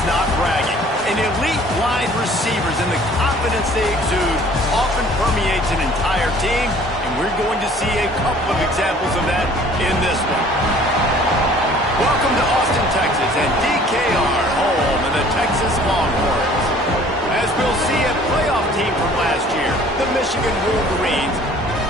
It's not bragging. And elite wide receivers and the confidence they exude often permeates an entire team, and we're going to see a couple of examples of that in this one. Welcome to Austin, Texas, and DKR, home of the Texas Longhorns. As we'll see, a playoff team from last year, the Michigan Wolverines,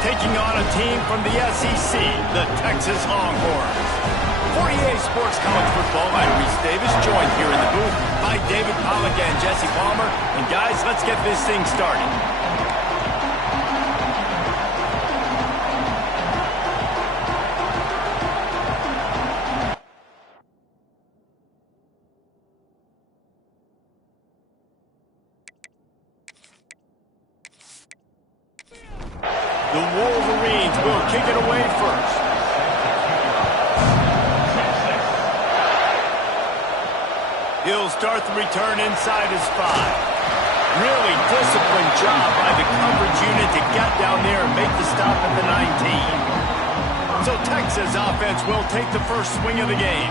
taking on a team from the SEC, the Texas Longhorns. For EA Sports College Football, I'm Reese Davis, joined here in the booth by David Pollack and Jesse Palmer. And guys, let's get this thing started. The Wolverines will kick it away first. He'll start the return inside his 5. Really disciplined job by the coverage unit to get down there and make the stop at the 19. So Texas offense will take the first swing of the game.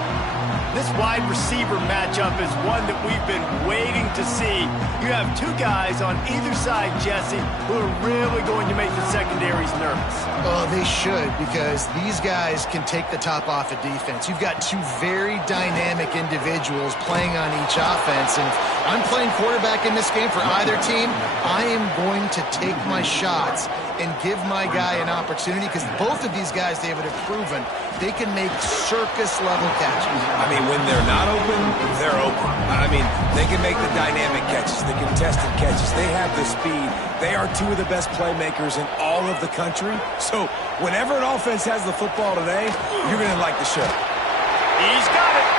This wide receiver matchup is one that we've been waiting to see. You have two guys on either side, Jesse, who are really going to make the secondaries nervous. Oh, they should, because these guys can take the top off of defense. You've got two very dynamic individuals playing on each offense, and if I'm playing quarterback in this game for either team, I am going to take my shots and give my guy an opportunity, because both of these guys, David, have proven they can make circus-level catches. I mean, when they're not open, they're open. I mean, they can make the dynamic catches, the contested catches. They have the speed. They are two of the best playmakers in all of the country. So whenever an offense has the football today, you're going to like the show. He's got it.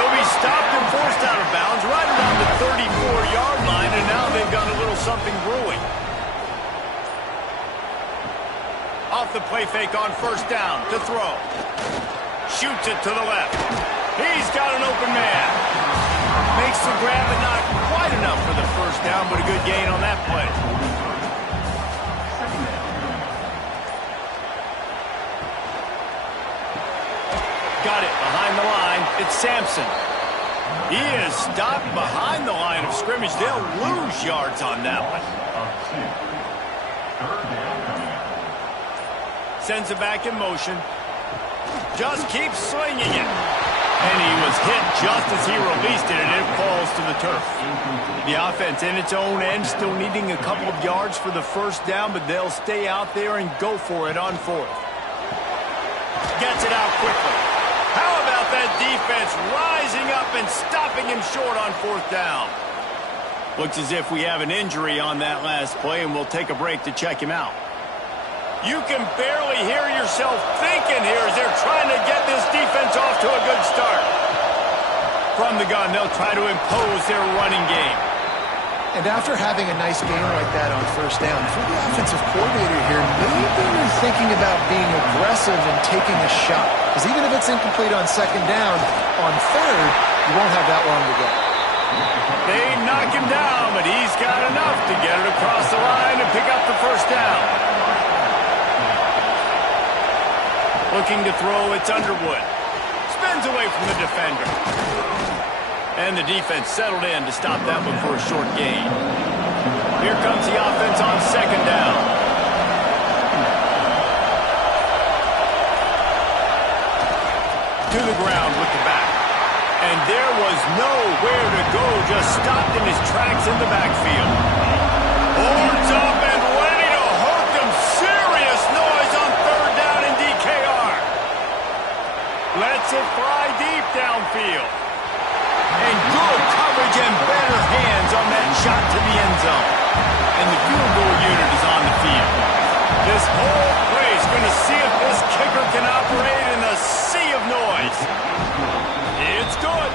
He'll be stopped and forced out of bounds right around the 34-yard line, and now they've got a little something brewing. Off the play fake on first down to throw. Shoots it to the left. He's got an open man. Makes the grab, but not quite enough for the first down, but a good gain on that play. Got it behind the line. It's Sampson. He is stopped behind the line of scrimmage. They'll lose yards on that one. Sends it back in motion. Just keeps swinging it. And he was hit just as he released it, and it falls to the turf. The offense in its own end, still needing a couple of yards for the first down, but they'll stay out there and go for it on fourth. Gets it out quickly. How about that defense rising up and stopping him short on fourth down? Looks as if we have an injury on that last play, and we'll take a break to check him out. You can barely hear yourself thinking here as they're trying to get this defense off to a good start. From the gun, they'll try to impose their running game. And after having a nice game like that on first down, for the offensive coordinator here, maybe you're thinking about being aggressive and taking a shot. Because even if it's incomplete on second down, on third, you won't have that long to go. They knock him down, but he's got enough to get it across the line and pick up the first down. Looking to throw, it's Underwood. Spins away from the defender. And the defense settled in to stop that one for a short gain. Here comes the offense on second down. To the ground with the back. And there was nowhere to go, just stopped in his tracks in the backfield. Horns up and ready to hook them. Serious noise on third down in DKR. Lets it fly deep downfield. And good coverage and better hands on that shot to the end zone. And the field goal unit is on the field. This whole place is going to see if this kicker can operate in the sea of noise. It's good.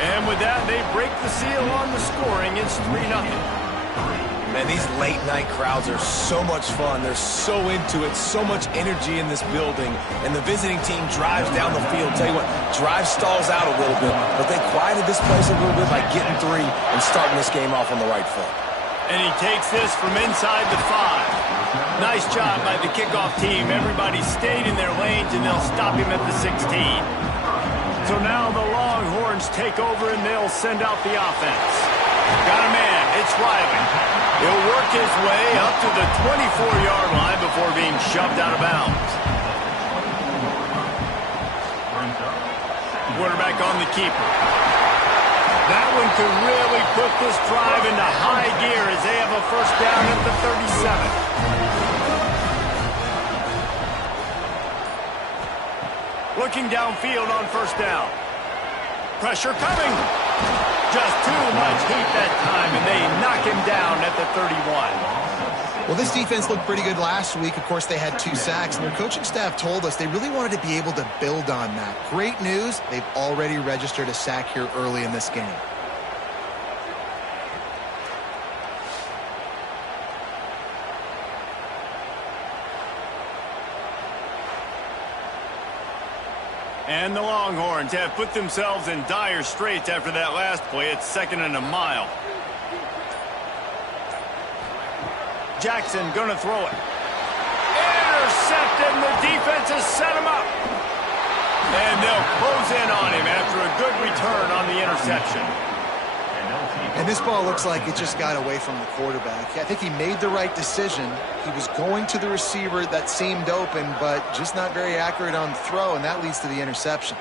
And with that, they break the seal on the scoring. It's 3-0. Man, these late-night crowds are so much fun. They're so into it, so much energy in this building. And the visiting team drives down the field. Tell you what, drive stalls out a little bit, but they quieted this place a little bit by getting 3 and starting this game off on the right foot. And he takes this from inside the 5. Nice job by the kickoff team. Everybody stayed in their lanes, and they'll stop him at the 16. So now the Longhorns take over and they'll send out the offense. Got a man, it's Riley. He'll work his way up to the 24-yard line before being shoved out of bounds. Quarterback on the keeper. That one could really put this drive into high gear as they have a first down at the 37. Looking downfield on first down. Pressure coming. Just too much heat that time, and they knock him down at the 31. Well, this defense looked pretty good last week. Of course, they had 2 sacks, and their coaching staff told us they really wanted to be able to build on that. Great news, they've already registered a sack here early in this game. And the Longhorns have put themselves in dire straits after that last play. It's 2nd and a mile. Jackson gonna throw it. Intercepted, and the defense has set him up. And they'll close in on him after a good return on the interception. And this ball looks like it just got away from the quarterback. I think he made the right decision. He was going to the receiver that seemed open, but just not very accurate on the throw, and that leads to the interception.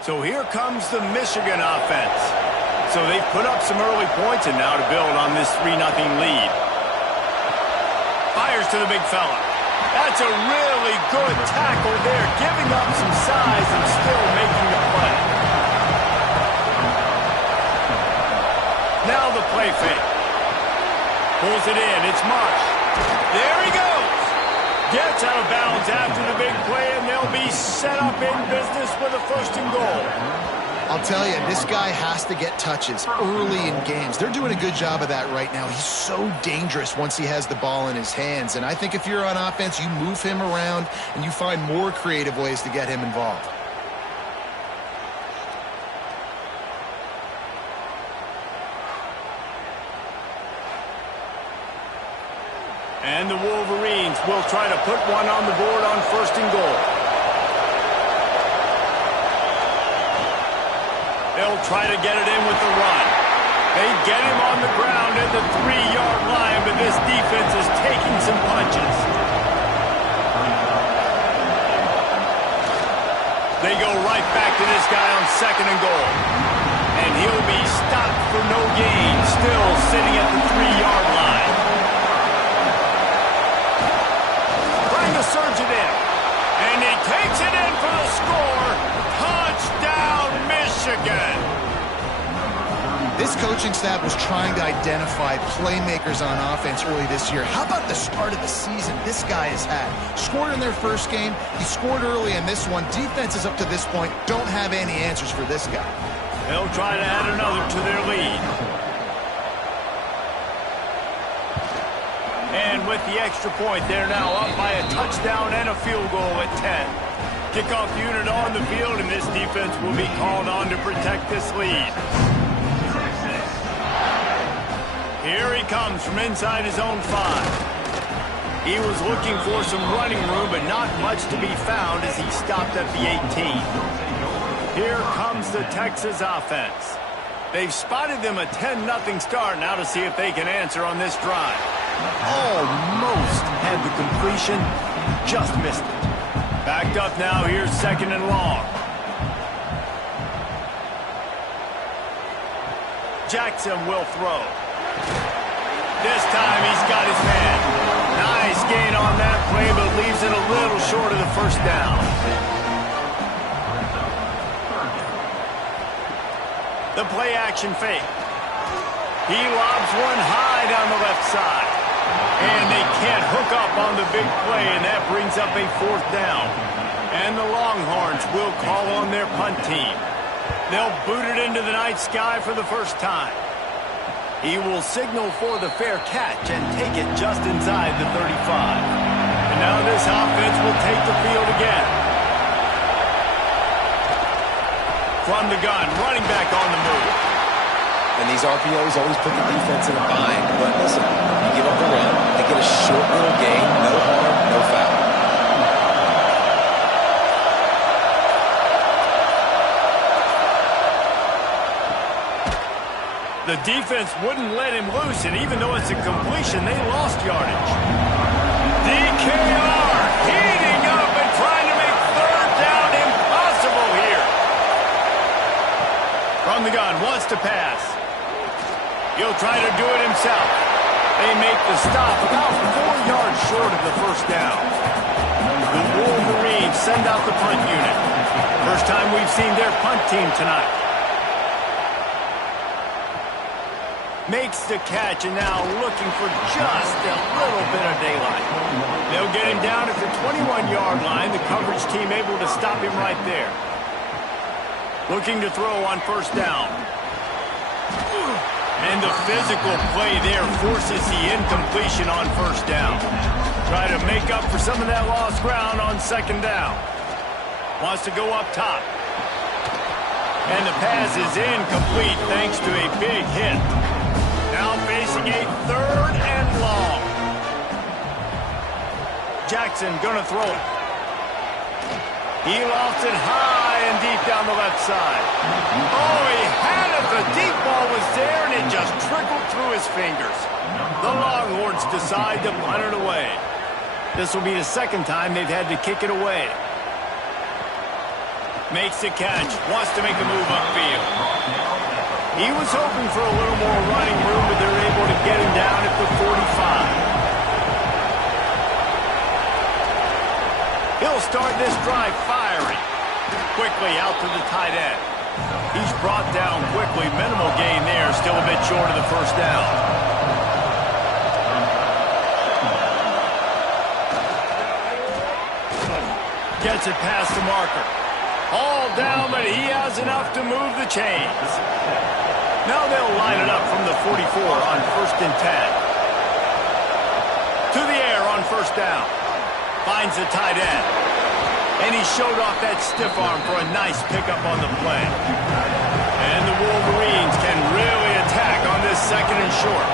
So here comes the Michigan offense. So they've put up some early points and now to build on this 3-0 lead. Fires to the big fella. That's a really good tackle there, giving up some size and still making the play. Now the play fake. Pulls it in. It's Marsh. There he goes. Gets out of bounds after the big play, and they'll be set up in business with a 1st and goal. I'll tell you, this guy has to get touches early in games. They're doing a good job of that right now. He's so dangerous once he has the ball in his hands. And I think if you're on offense, you move him around and you find more creative ways to get him involved. And the Wolverines will try to put one on the board on 1st and goal. They'll try to get it in with the run. They get him on the ground at the 3-yard line, but this defense is taking some punches. They go right back to this guy on 2nd and goal. And he'll be stopped for no gain, still sitting at the 3-yard line. Surge it in, and he takes it in for the score. Touchdown, Michigan. This coaching staff was trying to identify playmakers on offense early this year. How about the start of the season this guy has had? Scored in their first game. He scored early in this one. Defenses up to this point don't have any answers for this guy. They'll try to add another to their lead. And with the extra point, they're now up by a touchdown and a field goal at 10. Kickoff unit on the field, and this defense will be called on to protect this lead. Here he comes from inside his own 5. He was looking for some running room, but not much to be found as he stopped at the 18. Here comes the Texas offense. They've spotted them a 10-0 start now to see if they can answer on this drive. Almost had the completion, just missed it. Backed up now, here's 2nd and long. Jackson will throw. This time he's got his man. Nice gain on that play, but leaves it a little short of the 1st down. The play action fake. He lobs one high down the left side. And they can't hook up on the big play, and that brings up a 4th down. And the Longhorns will call on their punt team. They'll boot it into the night sky for the first time. He will signal for the fair catch and take it just inside the 35. And now this offense will take the field again. From the gun, running back on the move. And these RPOs always put the defense in a bind. But listen, you give up the run, they get a short little gain, no harm, no foul. The defense wouldn't let him loose, and even though it's a completion, they lost yardage. DKR heating up and trying to make third down impossible here. From the gun, wants to pass. He'll try to do it himself. They make the stop about 4 yards short of the first down. The Wolverines send out the punt unit. First time we've seen their punt team tonight. Makes the catch, and now looking for just a little bit of daylight. They'll get him down at the 21-yard line. The coverage team able to stop him right there. Looking to throw on first down. And the physical play there forces the incompletion on first down. Try to make up for some of that lost ground on second down. Wants to go up top. And the pass is incomplete thanks to a big hit. Now facing a third and long. Jackson gonna throw it. He lofts it high and deep down the left side. Oh, he had it. The deep ball was there, and it just trickled through his fingers. The Longhorns decide to punt it away. This will be the second time they've had to kick it away. Makes the catch. Wants to make a move upfield. He was hoping for a little more running room, but they're able to get him down at the 45. He'll start this drive firing. Quickly out to the tight end. He's brought down quickly. Minimal gain there. Still a bit short of the first down. Gets it past the marker. All down, but he has enough to move the chains. Now they'll line it up from the 44 on first and 10. To the air on first down. Finds the tight end. And he showed off that stiff arm for a nice pickup on the play. And the Wolverines can really attack on this second and short.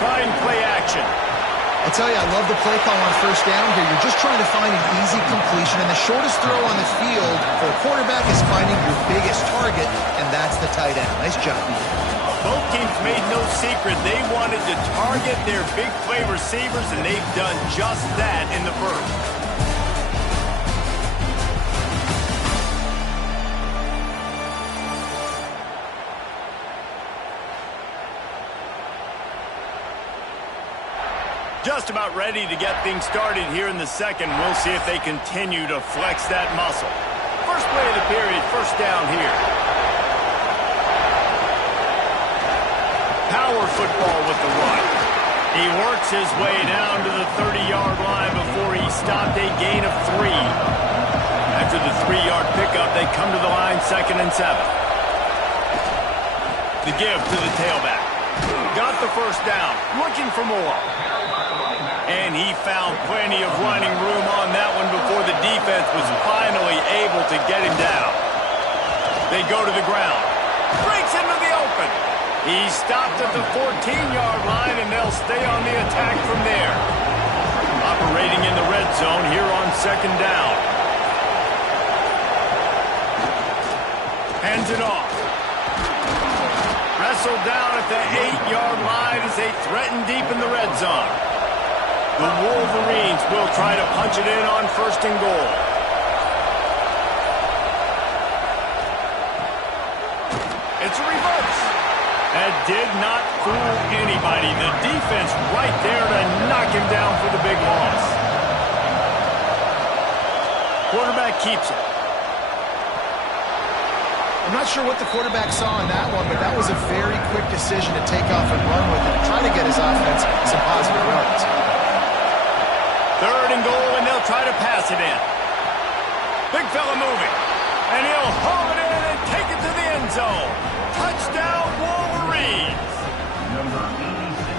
Trying play action. I tell you, I love the play call on first down here. You're just trying to find an easy completion, and the shortest throw on the field for a quarterback is finding your biggest target, and that's the tight end. Nice job. Both teams made no secret they wanted to target their big play receivers, and they've done just that in the first. Just about ready to get things started here in the second. We'll see if they continue to flex that muscle. First play of the period, first down here. Power football with the run. He works his way down to the 30-yard line before he stopped a gain of 3. After the 3-yard pickup, they come to the line, 2nd and 7. The give to the tailback. Got the first down, looking for more. And he found plenty of running room on that one before the defense was finally able to get him down. They go to the ground. Breaks into the open. He stopped at the 14-yard line, and they'll stay on the attack from there. Operating in the red zone here on second down. Hands it off. Wrestled down at the 8-yard line as they threaten deep in the red zone. The Wolverines will try to punch it in on first and goal. It's a reverse. That did not fool anybody. The defense right there to knock him down for the big loss. Quarterback keeps it. I'm not sure what the quarterback saw in that one, but that was a very quick decision to take off and run with it and try to get his offense some positive yards. Third and goal, and they'll try to pass it in. Big fella moving. And he'll haul it in and take it to the end zone. Touchdown, Wolverines.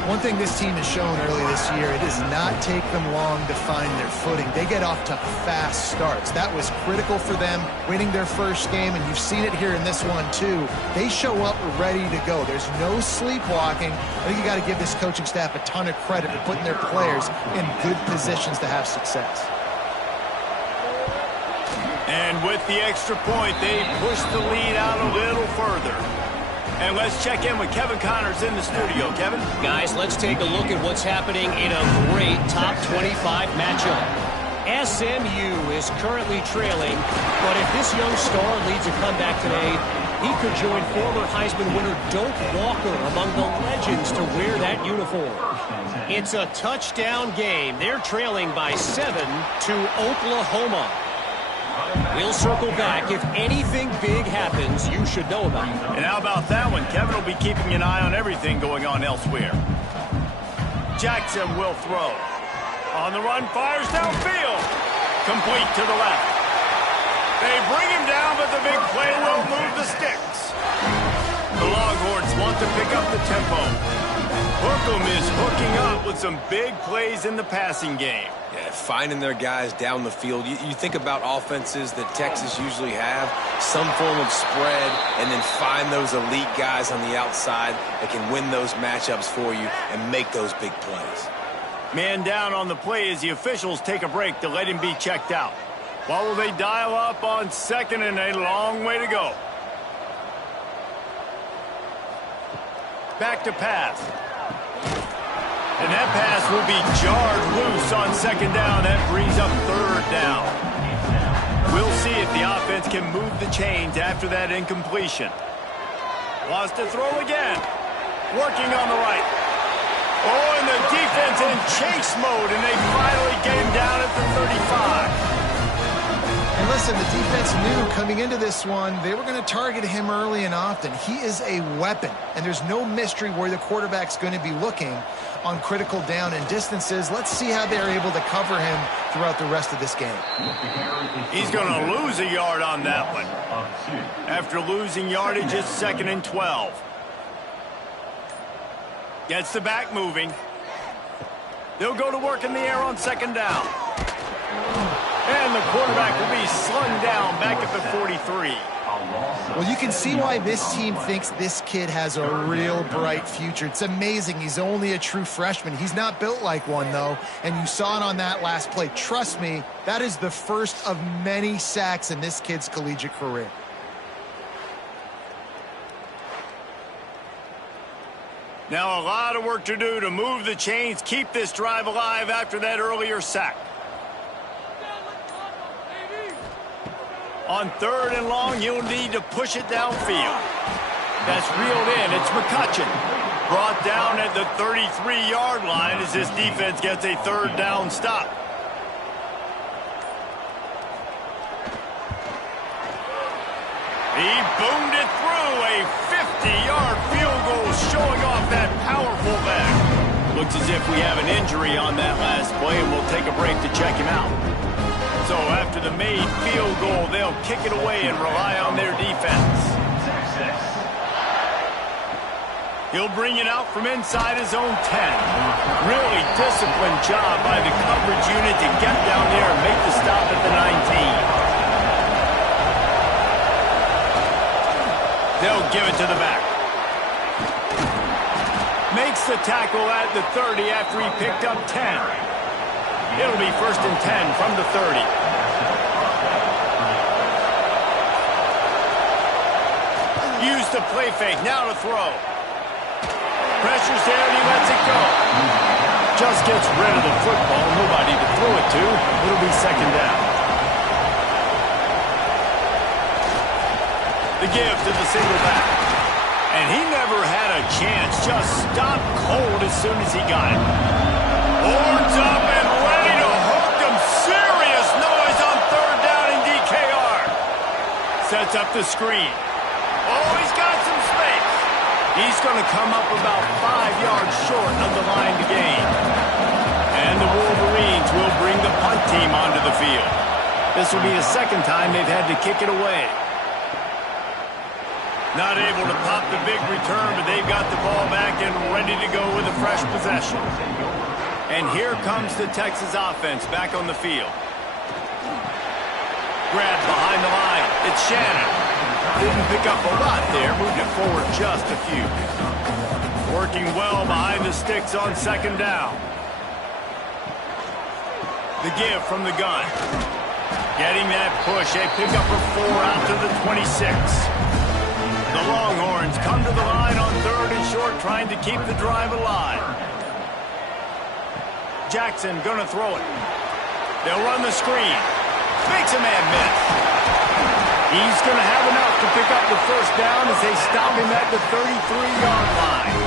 One thing this team has shown early this year, it does not take them long to find their footing. They get off to fast starts. That was critical for them winning their first game, and you've seen it here in this one too. They show up ready to go. There's no sleepwalking. I think you got to give this coaching staff a ton of credit for putting their players in good positions to have success. And with the extra point, they push the lead out a little further. And let's check in with Kevin Connors in the studio. Kevin? Guys, let's take a look at what's happening in a great top 25 matchup. SMU is currently trailing, but if this young star leads a comeback today, he could join former Heisman winner Doak Walker among the legends to wear that uniform. It's a touchdown game. They're trailing by 7 to Oklahoma. We'll circle back. If anything big happens, you should know about it. And how about that one? Kevin will be keeping an eye on everything going on elsewhere. Jackson will throw. On the run, fires downfield. Complete to the left. They bring him down, but the big play will move the sticks. The Longhorns want to pick up the tempo. Hookham is hooking up with some big plays in the passing game. Yeah, finding their guys down the field. You think about offenses that Texas usually have, some form of spread, and then find those elite guys on the outside that can win those matchups for you and make those big plays. Man down on the play as the officials take a break to let him be checked out. What will they dial up on second and a long way to go? Back to pass. And that pass will be jarred loose on second down. That brings up third down. We'll see if the offense can move the chains after that incompletion. Wants to throw again. Working on the right. Oh, and the defense in chase mode, and they finally get him down at the 35. And listen, the defense knew coming into this one, they were going to target him early and often. He is a weapon, and there's no mystery where the quarterback's going to be looking on critical down and distances. Let's see how they're able to cover him throughout the rest of this game. He's going to lose a yard on that one. After losing yardage, it's 2nd and 12. Gets the back moving. They'll go to work in the air on second down. And the quarterback will be slung down back at the 43. Well, you can see why this team thinks this kid has a real bright future. It's amazing. He's only a true freshman. He's not built like one, though, and you saw it on that last play. Trust me, that is the first of many sacks in this kid's collegiate career. Now a lot of work to do to move the chains, keep this drive alive after that earlier sack. On 3rd and long, you'll need to push it downfield. That's reeled in. It's McCutcheon. Brought down at the 33-yard line as this defense gets a 3rd down stop. He boomed it through. A 50-yard field goal showing off that powerful back. Looks as if we have an injury on that last play, and we'll take a break to check him out. So after the made field goal, they'll kick it away and rely on their defense. He'll bring it out from inside his own 10. Really disciplined job by the coverage unit to get down there and make the stop at the 19. They'll give it to the back. Makes the tackle at the 30 after he picked up 10. It'll be 1st and 10 from the 30. Use the play fake. Now to throw. Pressure's there and he lets it go. Just gets rid of the football. Nobody to throw it to. It'll be 2nd down. The give to the single back. And he never had a chance. Just stopped cold as soon as he got it. Horns up and ready to hook them. Serious noise on 3rd down in DKR. Sets up the screen. Oh, he's got some space. He's going to come up about 5 yards short of the line to gain. And the Wolverines will bring the punt team onto the field. This will be the 2nd time they've had to kick it away. Not able to pop the big return, but they've got the ball back and ready to go with a fresh possession. And here comes the Texas offense back on the field. Grab behind the line. It's Shannon. Didn't pick up a lot there. Moved it forward just a few. Working well behind the sticks on second down. The give from the gun. Getting that push. They pick up a 4 out to the 26. The Longhorns come to the line on third and short, trying to keep the drive alive. Jackson gonna throw it. They'll run the screen. Makes a man miss. He's gonna have enough to pick up the first down as they stop him at the 33-yard line.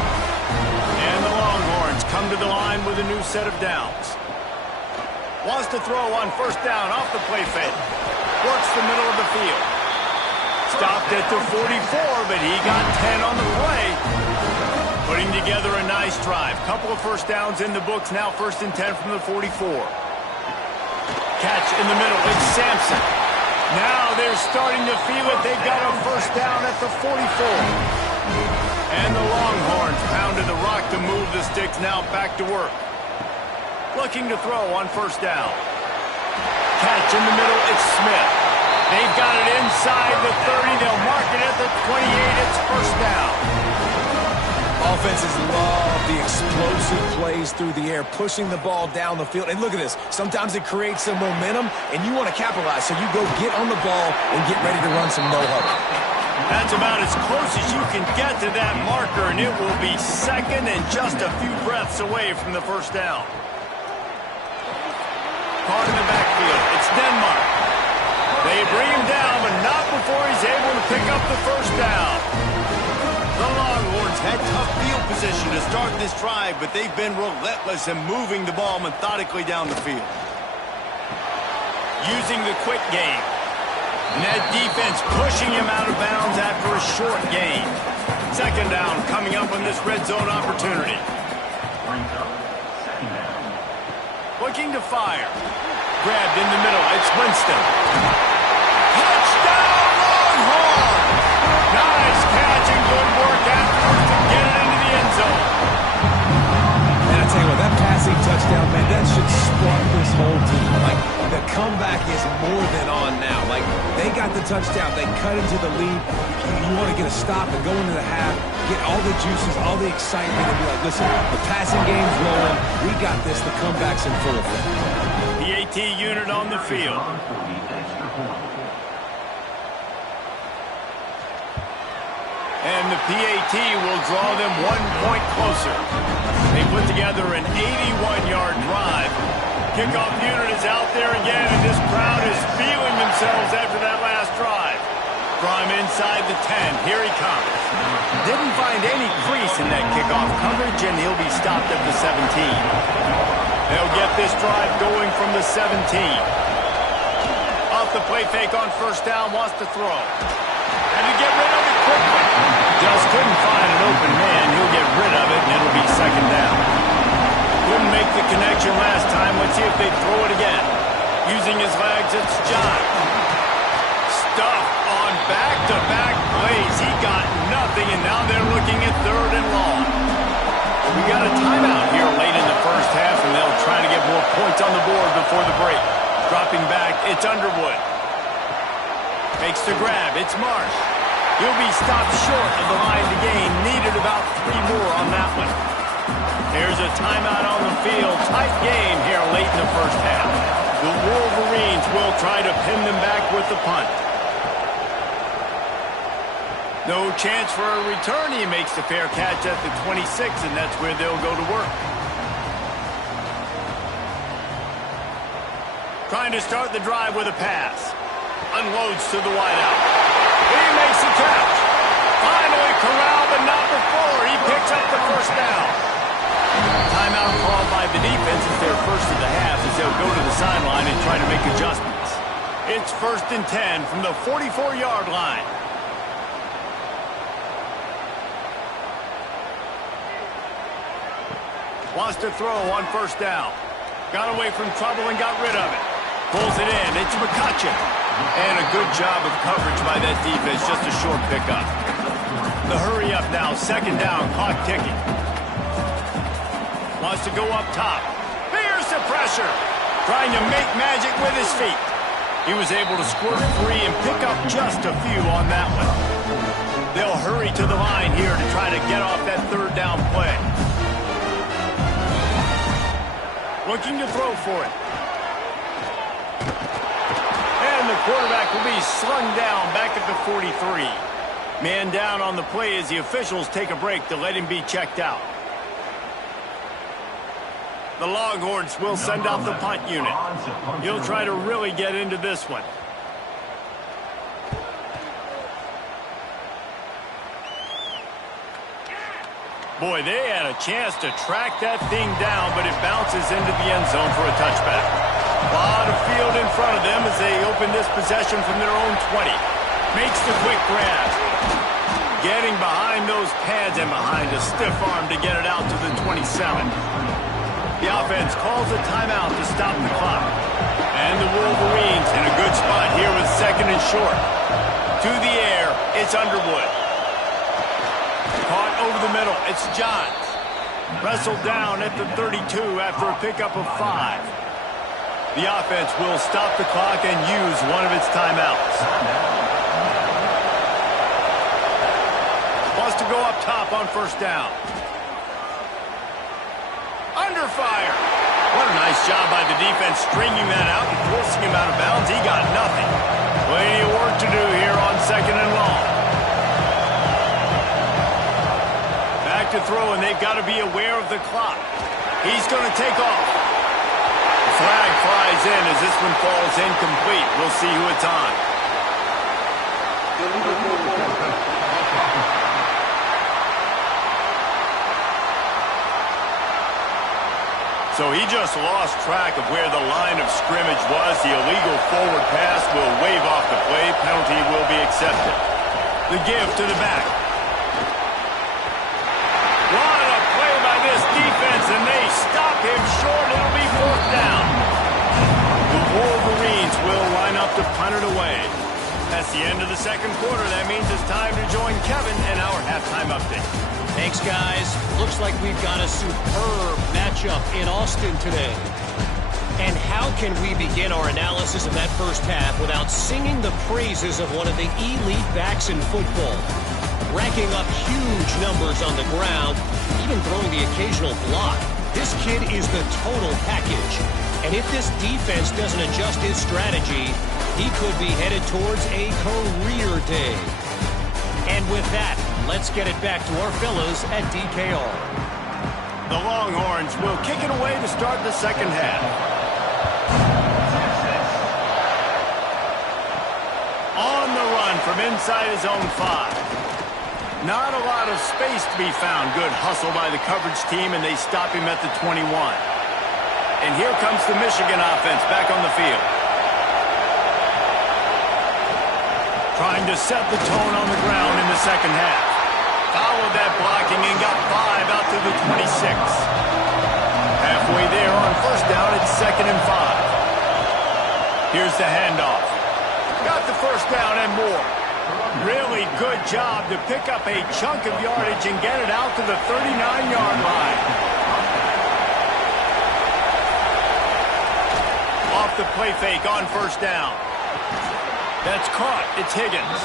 And the Longhorns come to the line with a new set of downs. Wants to throw on first down off the play fake. Works the middle of the field. Stopped at the 44, but he got 10 on the play. Putting together a nice drive. Couple of first downs in the books. Now 1st and 10 from the 44. Catch in the middle. It's Sampson. Now they're starting to feel it. They've got a first down at the 44. And the Longhorns pounded the rock to move the sticks. Now back to work. Looking to throw on first down. Catch in the middle. It's Smith. They've got it inside the 30. They'll mark it at the 28. It's first down. Offenses love the explosive plays through the air, pushing the ball down the field. And look at this. Sometimes it creates some momentum, and you want to capitalize. So you go get on the ball and get ready to run some no-huddle. That's about as close as you can get to that marker, and it will be second and just a few breaths away from the first down. Caught in the backfield. It's Denmark. They bring him down, but not before he's able to pick up the first down. The Longhorns had tough field position to start this drive, but they've been relentless in moving the ball methodically down the field. Using the quick game. And that defense pushing him out of bounds after a short gain. Second down coming up on this red zone opportunity. Looking to fire. Grabbed in the middle. It's Winston. Touchdown, Longhorns! Nice catch and good work afterwards to get it into the end zone. And I tell you what, that passing touchdown, man, that should spark this whole team. Like, the comeback is more than on now. Like, they got the touchdown. They cut into the lead. You want to get a stop and go into the half, get all the juices, all the excitement, and be like, listen, the passing game's rolling. We got this. The comeback's in full effect. PAT unit on the field. And the PAT will draw them 1 point closer. They put together an 81-yard drive. Kickoff unit is out there again, and this crowd is feeling themselves after that last drive. From inside the 10, here he comes. Didn't find any crease in that kickoff coverage, and he'll be stopped at the 17. They'll get this drive going from the 17. Off the play fake on first down, wants to throw. Had to get rid of it quickly. Just couldn't find an open man. He'll get rid of it, and it'll be second down. Couldn't make the connection last time. Let's see if they throw it again. Using his legs, it's John. Stuffed on back-to-back plays. He got nothing, and now they're looking at third and long. We got a timeout here late in the first half, and they'll try to get more points on the board before the break. Dropping back, it's Underwood. Makes the grab, it's Marsh. He'll be stopped short of the line to gain. Needed about 3 more on that one. There's a timeout on the field. Tight game here late in the first half. The Wolverines will try to pin them back with the punt. No chance for a return. He makes the fair catch at the 26, and that's where they'll go to work. Trying to start the drive with a pass. Unloads to the wideout. He makes the catch. Finally corralled, but not before. He picks up the first down. Timeout called by the defense is their first of the half as they'll go to the sideline and try to make adjustments. It's 1st and 10 from the 44-yard line. Wants to throw on first down. Got away from trouble and got rid of it. Pulls it in. It's McCutcheon. And a good job of coverage by that defense. Just a short pickup. The hurry up now, second down, clock ticking. Wants to go up top. Here's the pressure. Trying to make magic with his feet. He was able to squirt free and pick up just a few on that one. They'll hurry to the line here to try to get off that third down play. Looking to throw for it. And the quarterback will be slung down back at the 43. Man down on the play as the officials take a break to let him be checked out. The Longhorns will send out the punt unit. He'll try to really get into this one. Boy, they had a chance to track that thing down, but it bounces into the end zone for a touchback. A lot of field in front of them as they open this possession from their own 20. Makes the quick grab. Getting behind those pads and behind a stiff arm to get it out to the 27. The offense calls a timeout to stop the clock. And the Wolverines in a good spot here with second and short. To the air, it's Underwood. Caught over the middle, it's Johns. Wrestled down at the 32 after a pickup of 5. The offense will stop the clock and use one of its timeouts. Wants to go up top on first down. Under fire. What a nice job by the defense stringing that out and forcing him out of bounds. He got nothing. Plenty of work to do here on second and long. Back to throw, and they've got to be aware of the clock. He's going to take off. The flag flies in as this one falls incomplete. We'll see who it's on. So he just lost track of where the line of scrimmage was. The illegal forward pass will wave off the play. Penalty will be accepted. The give to the back. What a play by this defense, and they stop him short. It'll be fourth down. The Wolverines will line up to punt it away. That's the end of the second quarter. That means it's time to join Kevin in our halftime update. Thanks, guys. Looks like we've got a superb matchup in Austin today. And how can we begin our analysis of that first half without singing the praises of one of the elite backs in football? Racking up huge numbers on the ground, even throwing the occasional block. This kid is the total package. And if this defense doesn't adjust its strategy, he could be headed towards a career day. And with that, let's get it back to our fellows at DKR. The Longhorns will kick it away to start the second half. On the run from inside his own 5. Not a lot of space to be found. Good hustle by the coverage team, and they stop him at the 21. And here comes the Michigan offense back on the field. Trying to set the tone on the ground in the second half. Followed that blocking and got 5 out to the 26. Halfway there on first down, it's second and 5. Here's the handoff. Got the first down and more. Really good job to pick up a chunk of yardage and get it out to the 39-yard line. Off the play fake on first down. That's caught. It's Higgins.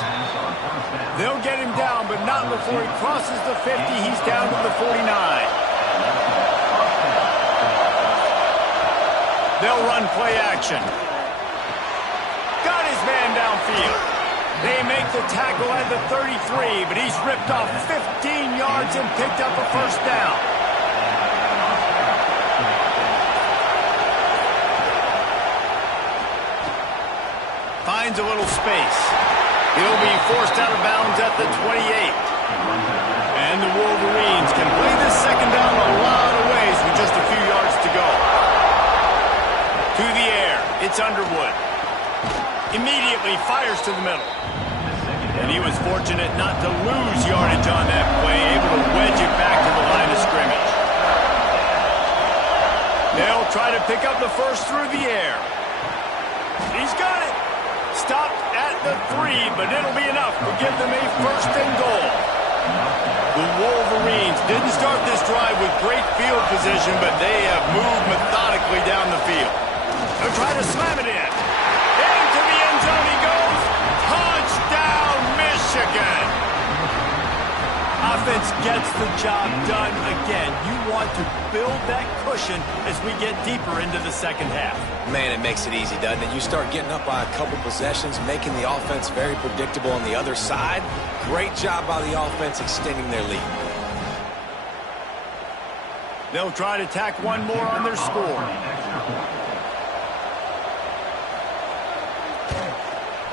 They'll get him down, but not before he crosses the 50. He's down to the 49. They'll run play action. Got his man downfield. They make the tackle at the 33, but he's ripped off 15 yards and picked up a first down. Finds a little space. He'll be forced out of bounds at the 28. And the Wolverines can play this second down a lot of ways with just a few yards to go. To the air, it's Underwood. Immediately fires to the middle. And he was fortunate not to lose yardage on that play, able to wedge it back to the line of scrimmage. They'll try to pick up the first through the air. He's got it. Stopped at the 3, but it'll be enough to give them a first and goal. The Wolverines didn't start this drive with great field position, but they have moved methodically down the field. They'll try to slam it in. Into the end zone he goes. Touchdown, Michigan. Offense gets the job done again. You want to build that cushion as we get deeper into the second half. Man, it makes it easy, doesn't it? You start getting up by a couple possessions, making the offense very predictable on the other side. Great job by the offense extending their lead. They'll try to tack one more on their score.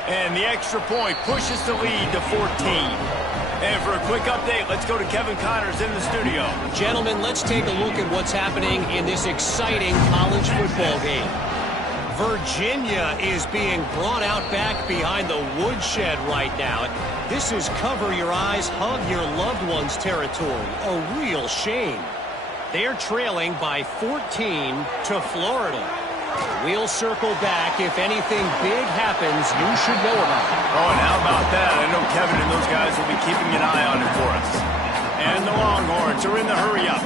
And the extra point pushes the lead to 14. And for a quick update, let's go to Kevin Connors in the studio. Gentlemen, let's take a look at what's happening in this exciting college football game. Virginia is being brought out back behind the woodshed right now. This is cover your eyes, hug your loved ones territory. A real shame. They're trailing by 14 to Florida. We'll circle back if anything big happens you should know about. Oh, and how about that? I know Kevin and those guys will be keeping an eye on it for us. And the Longhorns are in the hurry up.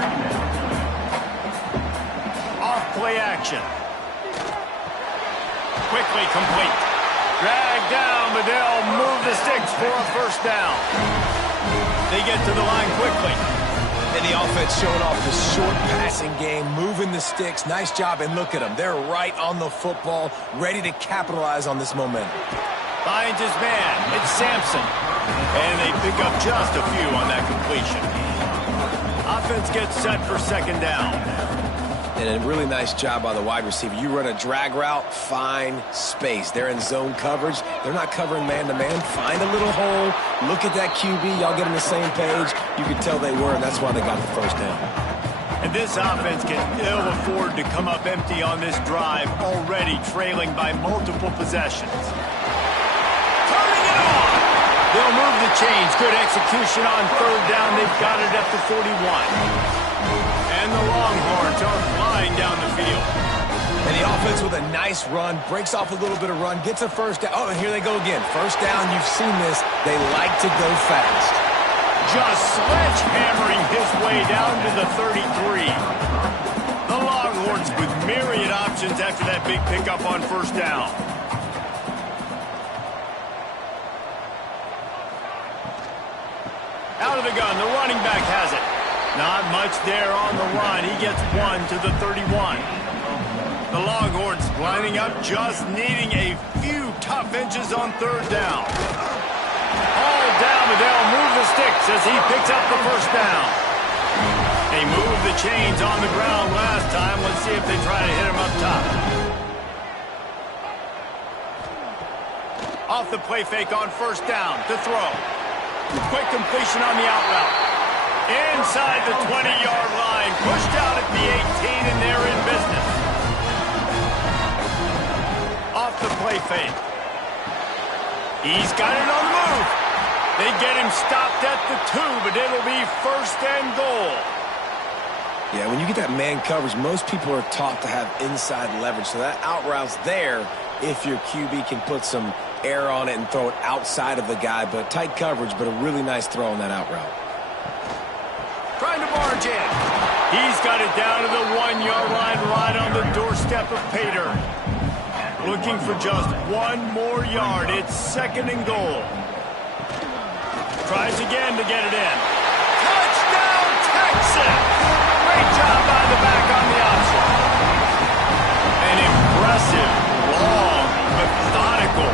Off play action. Quickly complete. Dragged down, but they'll move the sticks for a first down. They get to the line quickly. And the offense showing off the short passing game, moving the sticks. Nice job, and look at them. They're right on the football, ready to capitalize on this momentum. Finds his man. It's Sampson. And they pick up just a few on that completion. Offense gets set for second down. And a really nice job by the wide receiver. You run a drag route, find space. They're in zone coverage. They're not covering man-to-man. Find a little hole. Look at that QB. Y'all get on the same page. You can tell they were, and that's why they got the first down. And this offense can ill afford to come up empty on this drive, already trailing by multiple possessions. Turning it on! They'll move the chains. Good execution on third down. They've got it up to 41. And the Longhorns are flying down the field. And the offense with a nice run, breaks off a little bit of run, gets a first down. Oh, and here they go again. First down, you've seen this. They like to go fast. Just sledgehammering his way down to the 33. The Longhorns with myriad options after that big pickup on first down. Out of the gun, the running back has it. Not much there on the run. He gets one to the 31. The Longhorns lining up, just needing a few tough inches on third down. All down, but they'll move the sticks as he picks up the first down. They moved the chains on the ground last time. Let's see if they try to hit him up top. Off the play fake on first down to throw. Quick completion on the out route. Inside the 20-yard line, pushed out at the 18, and they're in business. Off the play fake. He's got it on the move. They get him stopped at the 2, but it'll be first and goal. Yeah, when you get that man coverage, most people are taught to have inside leverage. So that out route's there if your QB can put some air on it and throw it outside of the guy. But tight coverage, but a really nice throw on that out route. Trying to barge in. He's got it down to the 1-yard line, right on the doorstep of Pater. Looking for just one more yard. It's second and goal. Tries again to get it in. Touchdown, Texas! Great job by the back on the option. An impressive, long, methodical,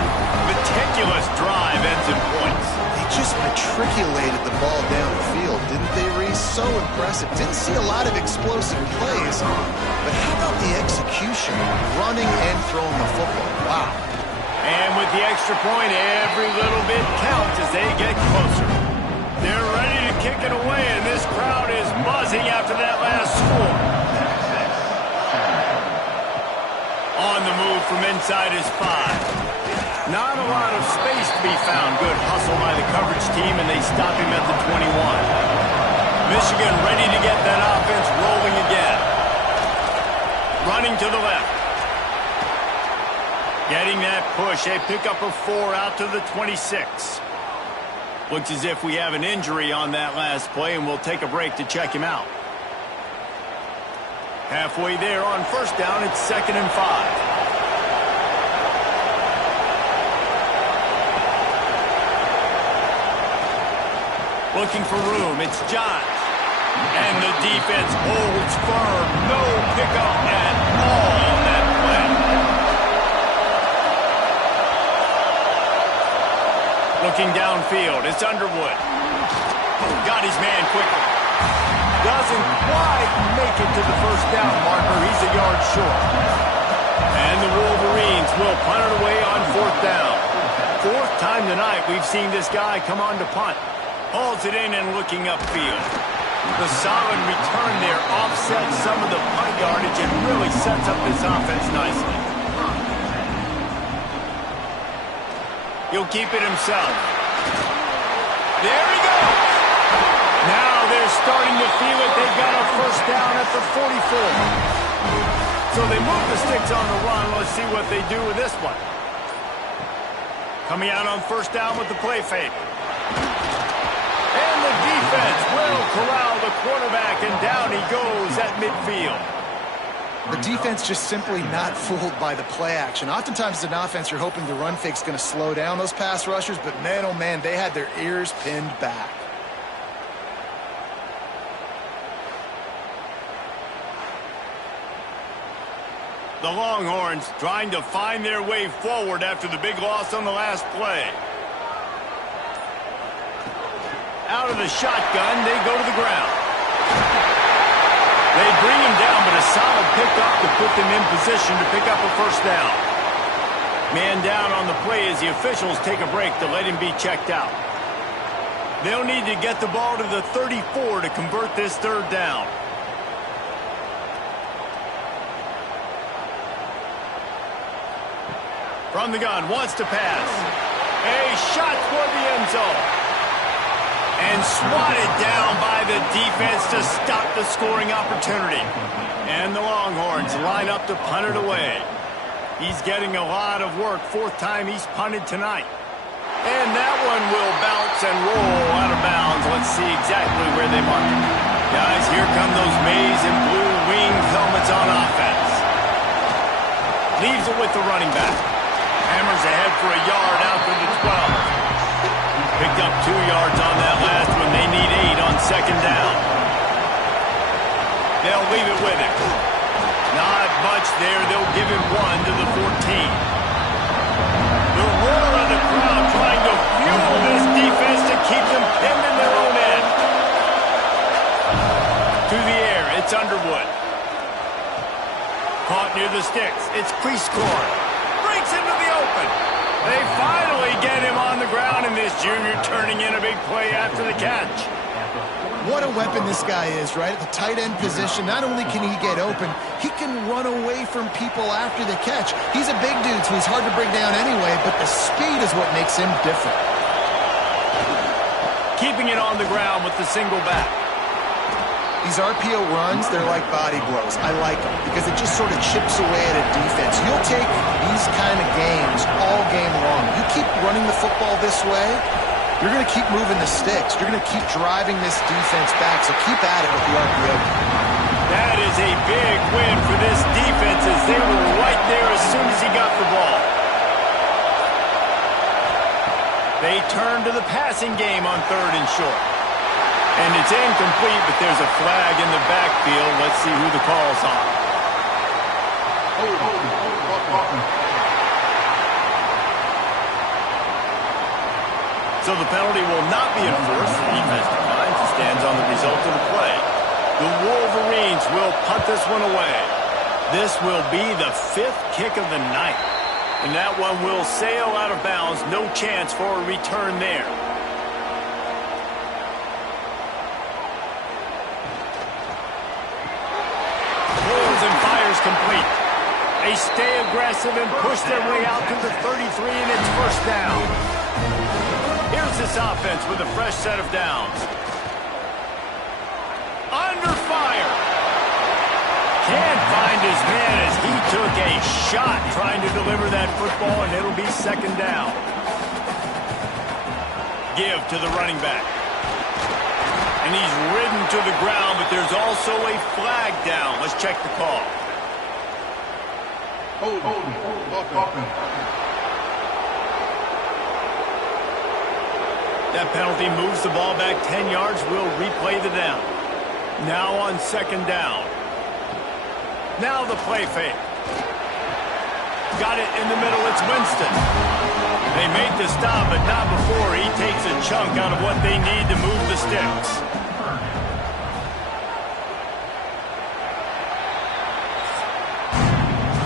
meticulous drive ends in points. They just matriculated the ball down the field, didn't they, Reese? So impressive. Didn't see a lot of explosive plays, but how about the execution, running and throwing the football? Wow. And with the extra point, every little bit counts as they get closer. They're ready to kick it away, and this crowd is buzzing after that last score. On the move from inside his 5. Not a lot of space to be found. Good hustle by the coverage team, and they stop him at the 21. Michigan ready to get that offense rolling again. Running to the left. Getting that push. A pickup of 4 out to the 26. Looks as if we have an injury on that last play, and we'll take a break to check him out. Halfway there on first down, it's 2nd and 5. Looking for room, it's Johns. And the defense holds firm. No pickup at all on that play. Looking downfield, it's Underwood. Got his man quickly. Doesn't quite make it to the first down marker. He's a yard short. And the Wolverines will punt it away on 4th down. 4th time tonight we've seen this guy come on to punt. Hauls it in and looking upfield. The solid return there offsets some of the punt yardage and really sets up this offense nicely. He'll keep it himself. There he goes. Now they're starting to feel it. They've got a first down at the 44. So they move the sticks on the run. Let's see what they do with this one. Coming out on first down with the play fake. And the defense will corral the quarterback, and down he goes at midfield. The defense just simply not fooled by the play action. Oftentimes as an offense, you're hoping the run fake's going to slow down those pass rushers, but man, oh man, they had their ears pinned back. The Longhorns trying to find their way forward after the big loss on the last play. Out of the shotgun, they go to the ground. They bring him down, but a solid pickup to put them in position to pick up a first down. Man down on the play as the officials take a break to let him be checked out. They'll need to get the ball to the 34 to convert this 3rd down. From the gun, wants to pass. A shot toward the end zone. And swatted down by the defense to stop the scoring opportunity. And the Longhorns line up to punt it away. He's getting a lot of work. 4th time he's punted tonight. And that one will bounce and roll out of bounds. Let's see exactly where they mark it. Guys, here come those maize and blue winged helmets on offense. Leaves it with the running back. Hammers ahead for a yard out to the 12. Picked up 2 yards on that last one. They need 8 on 2nd down. They'll leave it with him. Not much there. They'll give him 1 to the 14. The roar of the crowd trying to fuel this defense to keep them pinned in their own end. To the air, it's Underwood. Caught near the sticks. It's Cleescorn. Breaks into the open. They finally get him on the ground, and this junior turning in a big play after the catch. What a weapon this guy is, right? At the tight end position, not only can he get open, he can run away from people after the catch. He's a big dude, so he's hard to bring down anyway, but the speed is what makes him different. Keeping it on the ground with the single back. These RPO runs, they're like body blows. I like them because it just sort of chips away at a defense. You'll take these kind of games all game long. You keep running the football this way, you're going to keep moving the sticks. You're going to keep driving this defense back, so keep at it with the RPO. That is a big win for this defense as they were right there as soon as he got the ball. They turn to the passing game on 3rd and short. And it's incomplete, but there's a flag in the backfield. Let's see who the call's on. So the penalty will not be enforced. The defense declines and stands on the result of the play. The Wolverines will punt this one away. This will be the 5th kick of the night. And that one will sail out of bounds. No chance for a return there. And fires complete. They stay aggressive and push their way out to the 33, and it's first down. Here's this offense with a fresh set of downs. Under fire. Can't find his man as he took a shot trying to deliver that football, and it'll be 2nd down. give to the running back. And he's ridden to the ground, but there's also a flag down. Let's check the call. That penalty moves the ball back 10 yards. We'll replay the down. Now on second down. Now the play fake. Got it in the middle. It's Winston. They make the stop, but not before he takes a chunk out of what they need to move the sticks.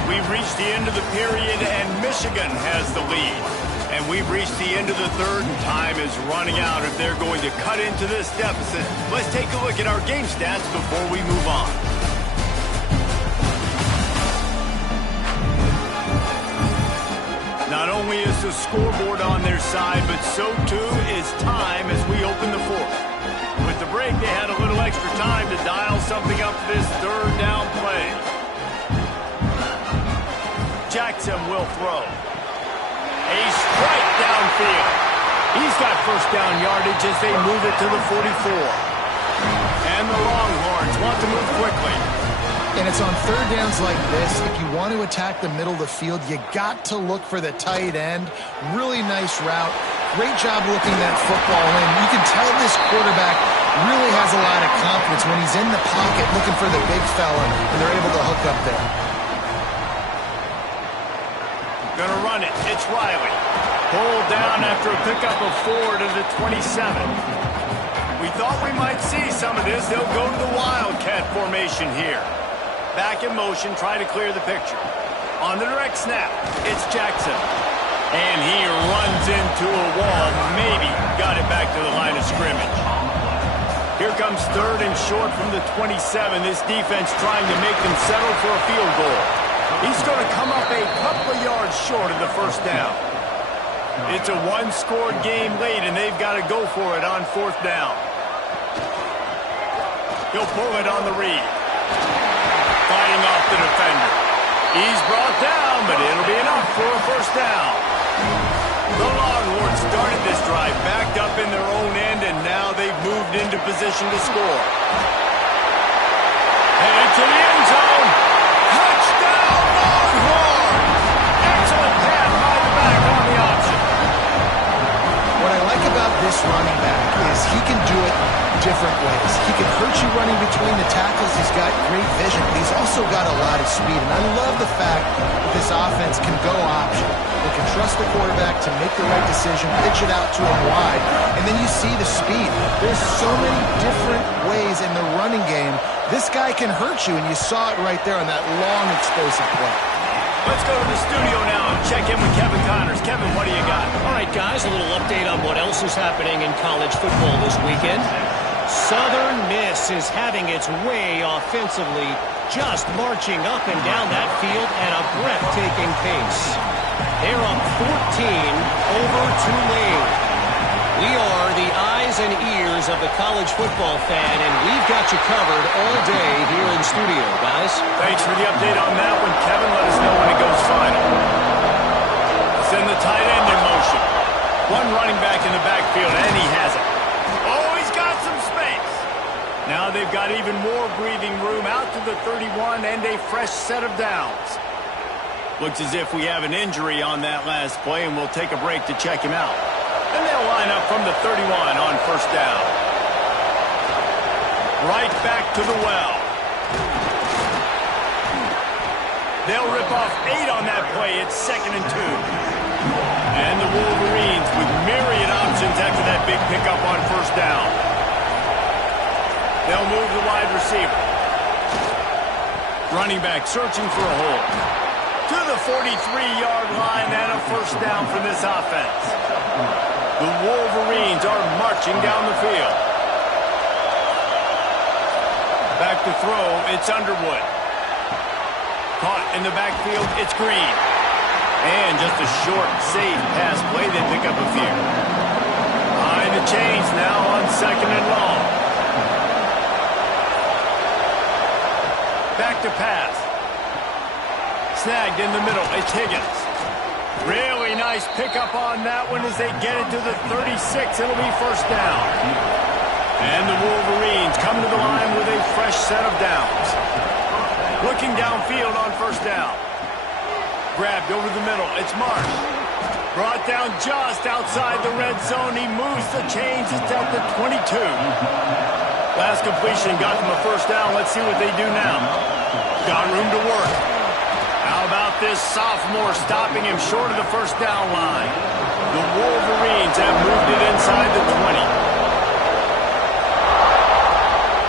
We've reached the end of the period, and Michigan has the lead. And we've reached the end of the third, and time is running out if they're going to cut into this deficit. Let's take a look at our game stats before we move on. Not only is the scoreboard on their side, but so too is time as we open the fourth. With the break, they had a little extra time to dial something up for this third down play. Jackson will throw. A strike downfield. He's got first down yardage as they move it to the 44. And the Longhorns want to move quickly. And it's on third downs like this. If you want to attack the middle of the field, you got to look for the tight end. Really nice route. Great job looking that football in. You can tell this quarterback really has a lot of confidence when he's in the pocket looking for the big fella, and they're able to hook up there. Gonna run it. It's Riley. Pulled down after a pickup of 4 to the 27. We thought we might see some of this. They'll go to the Wildcat formation here. Back in motion, try to clear the picture. On the direct snap, it's Jackson. And he runs into a wall. Maybe got it back to the line of scrimmage. Here comes third and short from the 27. This defense trying to make them settle for a field goal. He's going to come up a couple of yards short of the first down. It's a one-scored game late, and they've got to go for it on fourth down. He'll pull it on the read. Fighting off the defender. He's brought down, but it'll be enough for a first down. The Longhorns started this drive backed up in their own end, and now they've moved into position to score. Headed to the end zone. Touchdown, Longhorns! Excellent pass by the back on the option. What I like about this running back is he can do it different ways. He can hurt you running between the tackles. He's got great vision, but he's also got a lot of speed. And I love the fact that this offense can go option. They can trust the quarterback to make the right decision, pitch it out to him wide, and then you see the speed. There's so many different ways in the running game. This guy can hurt you, and you saw it right there on that long, explosive play. Let's go to the studio now and check in with Kevin Connors. Kevin, what do you got? All right, guys, a little update on what else is happening in college football this weekend. Southern Miss is having its way offensively, just marching up and down that field at a breathtaking pace. They're up 14 over Tulane. We are the eyes and ears of the college football fan, and we've got you covered all day here in studio, guys. Thanks for the update on that one, Kevin. Let us know when it goes final. Send the tight end in motion. One running back in the backfield, and he has it. Oh, he's got some space. Now they've got even more breathing room out to the 31 and a fresh set of downs. Looks as if we have an injury on that last play, and we'll take a break to check him out. And they'll line up from the 31 on first down. Right back to the well. They'll rip off 8 on that play. It's 2nd and 2. And the Wolverines with myriad options after that big pickup on first down. They'll move the wide receiver. Running back searching for a hole. To the 43-yard line and a first down for this offense. The Wolverines are marching down the field. Back to throw, it's Underwood. Caught in the backfield, it's Green. And just a short, safe pass play, they pick up a few. Behind the chains now on 2nd and long. Back to pass. Snagged in the middle, it's Higgins. Really nice pickup on that one as they get it to the 36. It'll be first down. And the Wolverines come to the line with a fresh set of downs. Looking downfield on first down. Grabbed over the middle. It's Marsh. Brought down just outside the red zone. He moves the chains. It's at the 22. Last completion got them a first down. Let's see what they do now. Got room to work. How about this sophomore stopping him short of the first down line? The Wolverines have moved it inside the 20.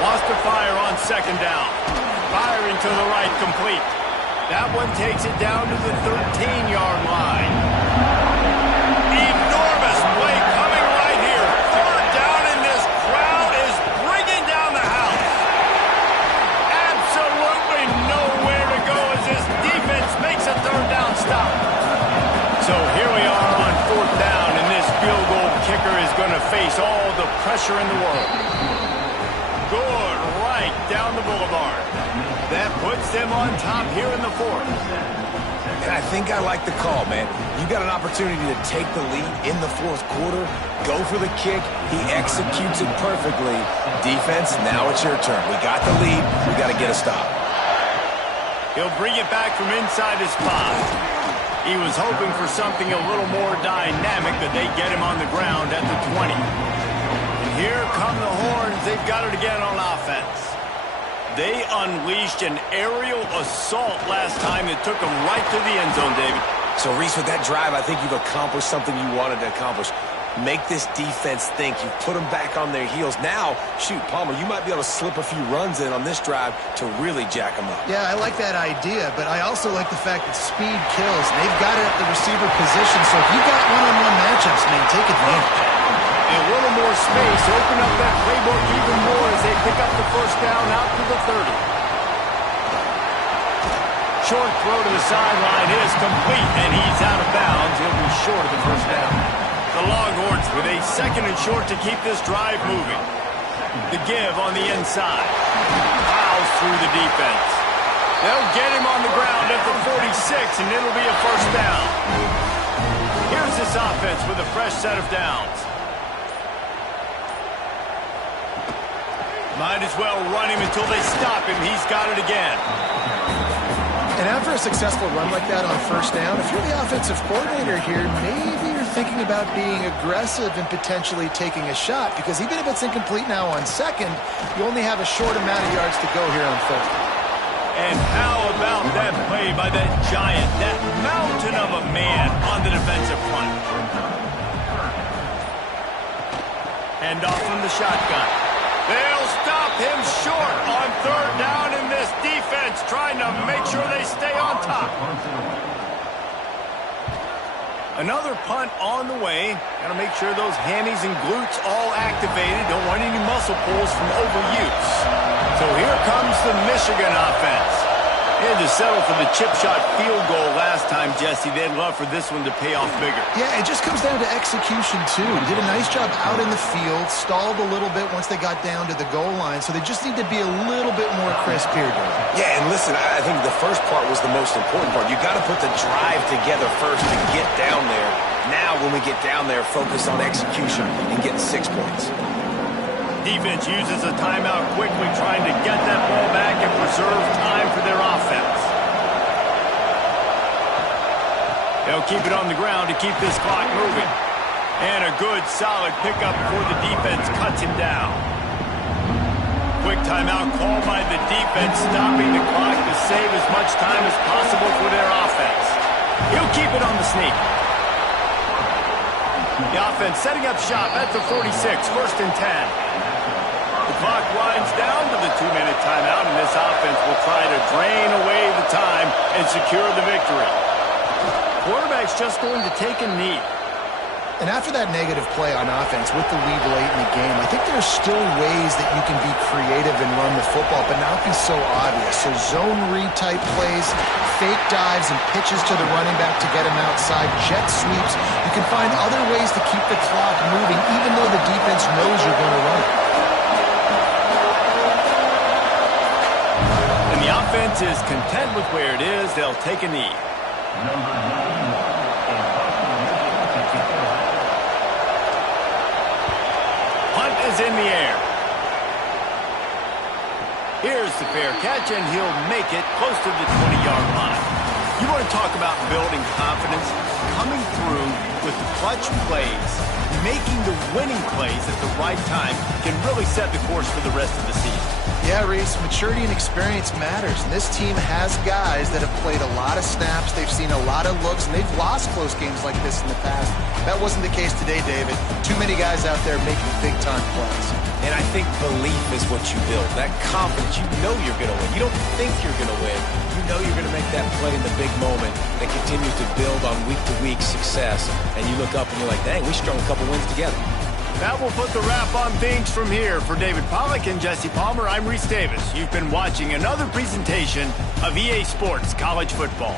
Wants to fire on second down. Firing to the right, complete. That one takes it down to the 13-yard line. Enormous play coming right here. Third down, and this crowd is bringing down the house. Absolutely nowhere to go as this defense makes a third down stop. So here we are on fourth down, and this field goal kicker is going to face all the pressure in the world. Good right down the boulevard. That puts them on top here in the fourth. And I think I like the call, man. You got an opportunity to take the lead in the fourth quarter, go for the kick. He executes it perfectly. Defense, now it's your turn. We got the lead. We got to get a stop. He'll bring it back from inside his 5. He was hoping for something a little more dynamic, but they get him on the ground at the 20. And here come the horns. They've got it again on offense. They unleashed an aerial assault last time that took them right to the end zone, David. So, Reese, with that drive, I think you've accomplished something you wanted to accomplish. Make this defense think. You put them back on their heels. Now, shoot, Palmer, you might be able to slip a few runs in on this drive to really jack them up. Yeah, I like that idea, but I also like the fact that speed kills. They've got it at the receiver position, so if you got one-on-one matchups, man, take advantage. A little more space, open up that playbook even more as they pick up the first down out to the 30. Short throw to the sideline is complete, and he's out of bounds. He'll be short of the first down. The Longhorns with a second and short to keep this drive moving. The give on the inside. Fouls through the defense. They'll get him on the ground at the 46, and it'll be a first down. Here's this offense with a fresh set of downs. Might as well run him until they stop him. He's got it again. And after a successful run like that on first down, if you're the offensive coordinator here, maybe you're thinking about being aggressive and potentially taking a shot, because even if it's incomplete now on second, you only have a short amount of yards to go here on third. And how about that play by that giant, that mountain of a man on the defensive front? Hand off from the shotgun. They'll stop him short on third down, in this defense trying to make sure they stay on top. Another punt on the way. Got to make sure those hammies and glutes all activated. Don't want any muscle pulls from overuse. So here comes the Michigan offense. They had to settle for the chip shot field goal last time, Jesse. They'd love for this one to pay off bigger. Yeah, it just comes down to execution, too. Did a nice job out in the field, stalled a little bit once they got down to the goal line, so they just need to be a little bit more crisp here, David. Yeah, and listen, I think the first part was the most important part. You got to put the drive together first to get down there. Now, when we get down there, focus on execution and getting 6 points. Defense uses a timeout quickly, trying to get that ball back and preserve time for their offense. They'll keep it on the ground to keep this clock moving. And a good, solid pickup before the defense cuts him down. Quick timeout called by the defense, stopping the clock to save as much time as possible for their offense. He'll keep it on the sneak. The offense setting up shop at the 46, first and 10. The clock winds down to the 2-minute timeout, and this offense will try to drain away the time and secure the victory. Quarterback's just going to take a knee. And after that negative play on offense with the lead late in the game, I think there's still ways that you can be creative and run the football, but not be so obvious. So zone read type plays, fake dives and pitches to the running back to get him outside, jet sweeps. You can find other ways to keep the clock moving, even though the defense knows you're going to run it. And the offense is content with where it is. They'll take a knee. is in the air. Here's the fair catch, and he'll make it close to the 20-yard line. You want to talk about building confidence? Coming through with clutch plays, making the winning plays at the right time can really set the course for the rest of the season. Yeah, Reese, maturity and experience matters, and this team has guys that have played a lot of snaps, they've seen a lot of looks, and they've lost close games like this in the past. That wasn't the case today, David. Too many guys out there making big-time plays. And I think belief is what you build. That confidence, you know you're going to win. You don't think you're going to win. You know you're going to make that play in the big moment that continues to build on week-to-week success. And you look up and you're like, dang, we strung a couple wins together. That will put the wrap on things from here. For David Pollack and Jesse Palmer, I'm Reese Davis. You've been watching another presentation of EA Sports College Football.